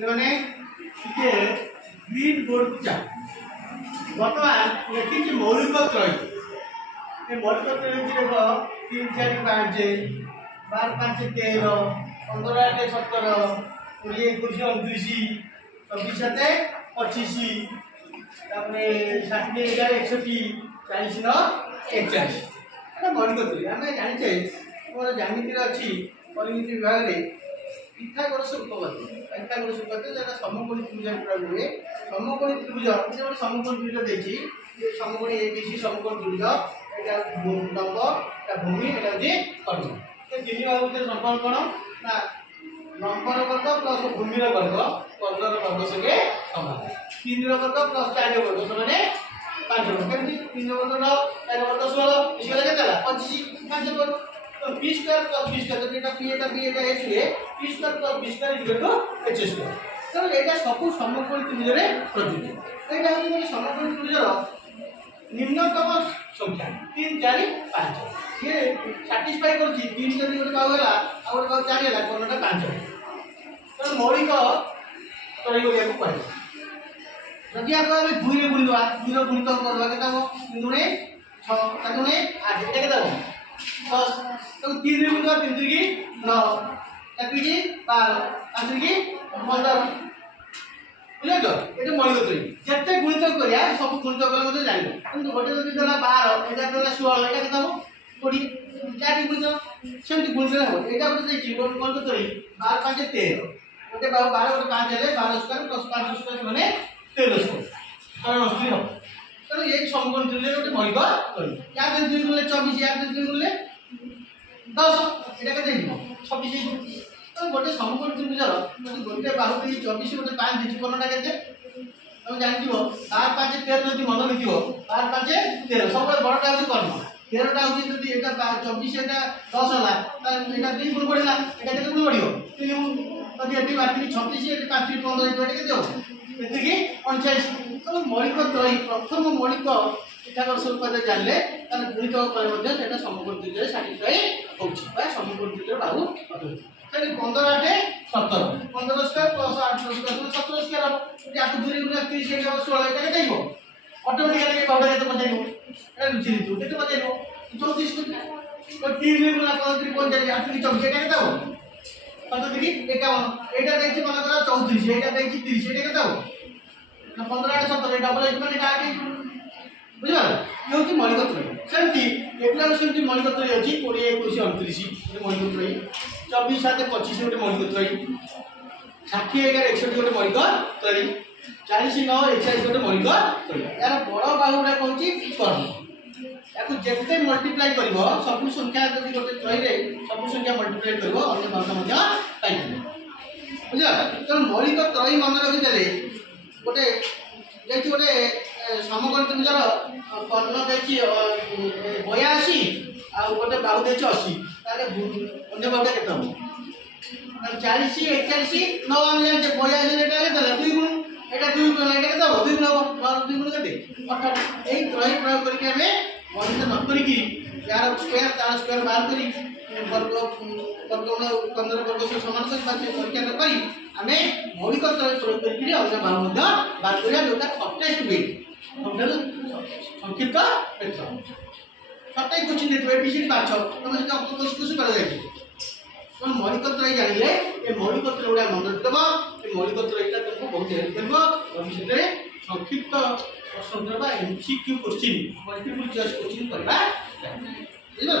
मैंने green board को जा बर्तमान लिखी मौलिक त्रय मौलिक त्रय देख 3 4 5 12 5 13 15 8 17 20 21 29 24 7 25 तापरे 60 11 61 40 9 41 এটা মৌলিক ত্রয়ী আমি জানিছে তোমার জ্যামিতির আছে পরিমিতি বিভাগে পিথাগোরাস উপপাদ্য পিথাগোরাস উপপাদ্য যেটা সমকোণী ত্রিভুজের প্রয়োগ हुए সমকোণী ত্রিভুজ এটা একটা সমকোণী ত্রিভুজ দিয়েছি সমকোণী এবিসি সমকোণী ত্রিভুজ এটা লম্ব এটা ভূমি এটা হচ্ছে কর্ণ এই তিনটি বাহুর সম্পর্ক কোন না লম্বর বর্গ প্লাস ভূমির বর্গ কর্ণর বর্গ সঙ্গে সমান 3 র বর্গ প্লাস 4 র বর্গ সমান 5 র বর্গ কেমন 3 র বর্গ 9 4 র বর্গ 16 ইসলে কেতে হলা 25 5 বর্গ तो p square plus b square तो एटा p एटा h हुए p square plus b square equal to h square तो एटा सब समकोणी त्रिभुजरे प्रयुक्त एटा होय समकोणी त्रिभुजर निम्नतम संख्या 3 4 5 ये सैटिस्फाई करछि 3 जदि गोटे पाउ गेला आ गोटे पाउ 4 गेला कोनटा 5 तो मौलिक त्रय बोलिया को कहै जदि आप 2 रे गुणित 2 रे गुणित करबा केता हो 2 रे 6 ताकू ने 8 एटा केता हो 10 तो 3 रे गुणित 3 की 9 1 की 12 5 की 15 बुझे तो एटा मौलिक त्रय जत्ते गुणित करिया सब गुणित कला मते जानिबो किंतु गोटे जदि देला 12 एटा देला 16 एटा केता हो 20 4 गुणित सेमति गुणित हो एटा गोटे जीवन कोन त्रय 12 5 13 गोटे 12 गोटे 5 हेले 12 स्क्वायर प्लस 5 स्क्वायर माने 13 स्क्वायर कारण अस्थिर हो तो एक समकोण त्रिभुज गोटे मौलिक त्रय या 2 गुणले 24 या 2 गुणले 10 एटा केते दिबो 26 तो गोटे समकोण त्रिभुजर जदि गोटे बाहु पे 24 गोटे 5 दिछि कोनटा केते तुम जानि दिबो 12 5 13 जदि मन लिखिबो 12 5 13 सब बड़टा होछि कर्ण 13 टा होछि जदि एटा 24 एटा 10 होला त एटा 2 गुण बढ़िला एटा केते गुण बढ़ियो 3 गुण जदि एटी बाकी 26 एटी 5 15 एटा केते हो एते की 49 तो मौलिक त्रय प्रथम मौलिक पिथागोरास उपपाद्य जानले तार गुणित उपाय मध्ये सेटा समकोण त्रिभुजरे सैटिस्फाई होछि बा समकोण त्रिभुजर बाहु अटोछि सेठी 15 8 17 15 स्क्वायर प्लस 8 स्क्वायर 17 स्क्वायर जदि आप 2 गुणा 30 एटा 16 एटा केते हो ऑटोमेटिकली बाहुडा केते बजाइबो एटा रुचि दितु केते बजाइबो 34 तो 3 गुणा 35 50 8 की 24 एटा केते हो 35 51 एटा देछि मन करा 34 एटा देछि 30 एटा केते हो 15 8 17 डबल एट माने एटा 8 बुझिबा ये होची मौलिक त्रय सेमति एप्लान सेमति मौलिक त्रय अछि 20 21 29 ये मौलिक त्रय 24 7 25 गोटे मौलिक त्रय 60 11 61 गोटे मौलिक त्रय 40 9 41 गोटे मौलिक त्रय यार बड़ बाहुडा कहूची कर्ण याकु जेते मल्टीप्लाई करबो सब संख्या जदि गोटे त्रय रे सब संख्या मल्टीप्लाई करबो अन्य मात्रा मध्ये पाइबो बुझिबा तो मौलिक त्रय मन रखि देले गोटे जेति गोटे समकोण त्रिभुजर कर्ण देछि 82 आ गोटे बाहु देछि 80 ताले अन्य बाहुटा केते हो 40 41 9 हम जाने 82 एटा केते 2 गुण एटा 2 गुण एटा केते हो 2 गुण हो 2 गुण केते 18 एई त्रय प्रयोग करके हमें गणित न करी कि यार स्क्वायर तार स्क्वायर बाहर करी वर्ग वर्ग 15 वर्ग से समान कर बाकी संख्या न करी हमें मौलिक त्रय प्रयोग करके अन्य बाहु मध्ये बात करिया जोटा सब्टेस्ट वेट संक्षिप्त क्षेत्र 27 क्वेश्चन देते एबीसी 5 तुम से ऑक्टोपस कुछ कर जाए तो मौलिक त्रय जानिले ए मौलिक त्रय उडा मन रखबो ए मौलिक त्रयटा तुमको बहुत हेल्प करबो भविष्य रे संक्षिप्त प्रश्न बा MCQ question multiple choice question करबा बुझलो।